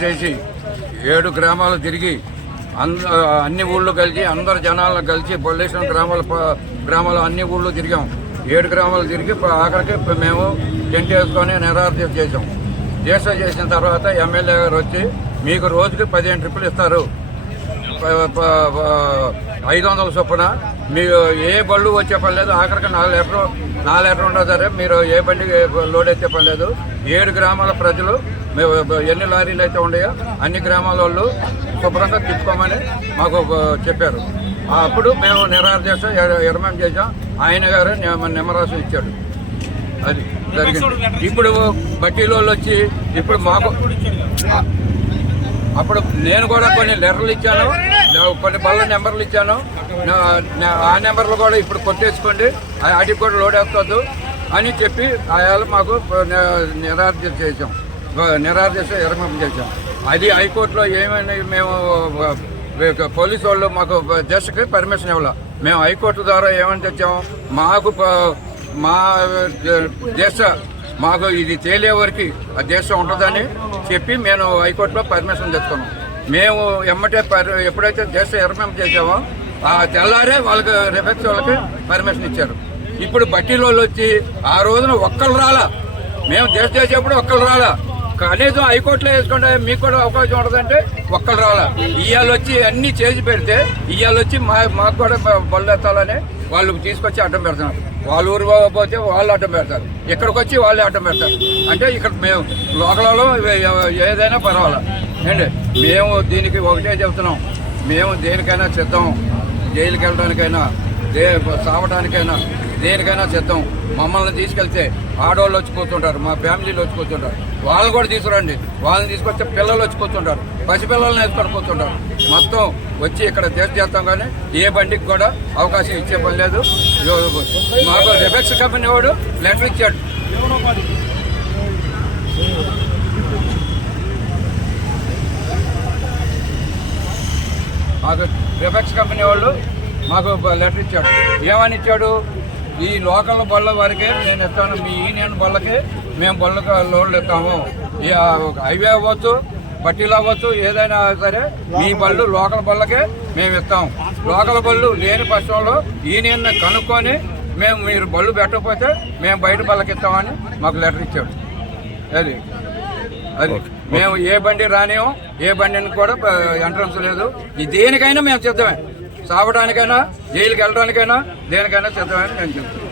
చేసి 7 గ్రామాలు తిరిగి అన్ని ఊళ్ళు కలిసి అందరు జనాలను కలిసి పొల్యూషన్ గ్రామాలు అన్ని ఊళ్ళు తిరిగాం. 7 గ్రామాలు తిరిగి ఆఖరికి మేము టెంట్ వేసుకొని నిరాహార చేసాం. దీక్ష చేసిన తర్వాత ఎమ్మెల్యే గారు వచ్చి మీకు రోజుకి 15 ట్రిప్పులు ఇస్తారు, 500 చొప్పున మీరు ఏ బళ్ళు వచ్చే పని లేదు. ఆఖరికి 4 లీటర్ ఉన్నా సరే మీరు ఏ బండి లోడ్ అయితే పని లేదు. 7 గ్రామాల ప్రజలు ఎన్ని లారీలు అయితే ఉన్నాయో అన్ని గ్రామాల వాళ్ళు శుభ్రంగా తిప్పుకోమని మాకు చెప్పారు. అప్పుడు మేము నిరాహార దీక్ష విరమణ చేసాం. ఆయన గారు నిమ్మరాసం ఇచ్చాడు. అది జరిగింది. ఇప్పుడు బట్టీలో వచ్చి ఇప్పుడు మాకు అప్పుడు నేను కూడా కొన్ని లెటర్లు ఇచ్చాను, కొన్ని బళ్ళ నెంబర్లు ఇచ్చాను. ఆ నెంబర్లు కూడా ఇప్పుడు కొట్టేసుకోండి, వాటికి కూడా లోడ్ వేస్తుంది అని చెప్పి ఆయన మాకు నిరాహార దీక్ష చేసాం, నిరాహార దీక్ష విరమణ చేసాం. అది హైకోర్టులో ఏమైనా మేము పోలీసు వాళ్ళు మాకు దీక్షకి పర్మిషన్ ఇవ్వాలి. మేము హైకోర్టు ద్వారా ఏమని తెచ్చాము, మాకు మా దీక్ష మాకు ఇది తేలే వరకు ఆ దీక్ష ఉంటుందని చెప్పి మేము హైకోర్టులో పర్మిషన్ తెచ్చుకున్నాం. మేము ఎప్పుడైతే దీక్ష విరమణ చేసామో ఆ తెల్లారే వాళ్ళకి రిఫెక్స్ వాళ్ళకి పర్మిషన్ ఇచ్చారు. ఇప్పుడు బట్టీలో వచ్చి ఆ రోజున ఒక్కళ్ళు రాలా, మేము దీక్ష చేసేప్పుడు ఒక్కళ్ళు రాలా. కనీసం హైకోర్టులో వేసుకుంటే మీకు కూడా అవకాశం ఉంటుందంటే ఒక్కళ్ళు రాలా. ఇవాళ వచ్చి అన్ని చేసి పెడితే ఇవాళ వచ్చి మాకు కూడా బళ్ళు ఎత్తాలని వాళ్ళు తీసుకొచ్చి అడ్డం పెడుతున్నారు. వాళ్ళ ఊరు పోతే వాళ్ళు అడ్డం పెడతారు, ఇక్కడికి వచ్చి వాళ్ళే అడ్డం పెడతారు. అంటే ఇక్కడ మేము లోకల్లో ఏదైనా పర్వాలా అండి. మేము దీనికి ఒకటే చెప్తున్నాం, మేము దేనికైనా సిద్ధం, జైలుకి వెళ్ళడానికైనా సావడానికైనా దేనికైనా సిద్ధం. మమ్మల్ని తీసుకెళ్తే ఆడవాళ్ళు వచ్చి కూర్చుంటారు, మా ఫ్యామిలీలు వచ్చి కూర్చుంటారు. వాళ్ళని కూడా తీసుకురండి, వాళ్ళని తీసుకొస్తే పిల్లలు వచ్చి కూర్చుంటారు, పసిపిల్లల్ని వేసుకొని కూర్చుంటారు. మొత్తం వచ్చి ఇక్కడ చేస్తాం. కానీ ఏ బండికి కూడా అవకాశం ఇచ్చే పని లేదు. మాకు రిఫెక్స్ కంపెనీ వాడు లెటర్ ఇచ్చాడు. మాకు రిఫెక్స్ కంపెనీ వాళ్ళు మాకు లెటర్ ఇచ్చాడు. ఏమని ఇచ్చాడు, ఈ లోకల్ బళ్ళ వరకే నేను ఇస్తాను, మీ యూనియన్ బళ్ళకే మేము బళ్ళకు లోన్లు ఇస్తాము. హైవే అవ్వచ్చు, పట్టీలు అవ్వచ్చు, ఏదైనా సరే మీ బళ్ళు లోకల్ బళ్ళకే మేము ఇస్తాం. లోకల్ బళ్ళు లేని పక్షంలో ఈయన కనుక్కొని మేము మీరు బళ్ళు పెట్టకపోతే మేము బయట బళ్ళకి ఇస్తామని మాకు లెటర్ ఇచ్చాడు. అది మేము ఏ బండి రానియం, ఏ బండిని కూడా ఎంట్రన్స్ లేదు. దేనికైనా మేము సిద్ధమే, సావడానికైనా జైలుకి వెళ్ళడానికైనా దేనికైనా సిద్ధమని నేను చెప్తాను.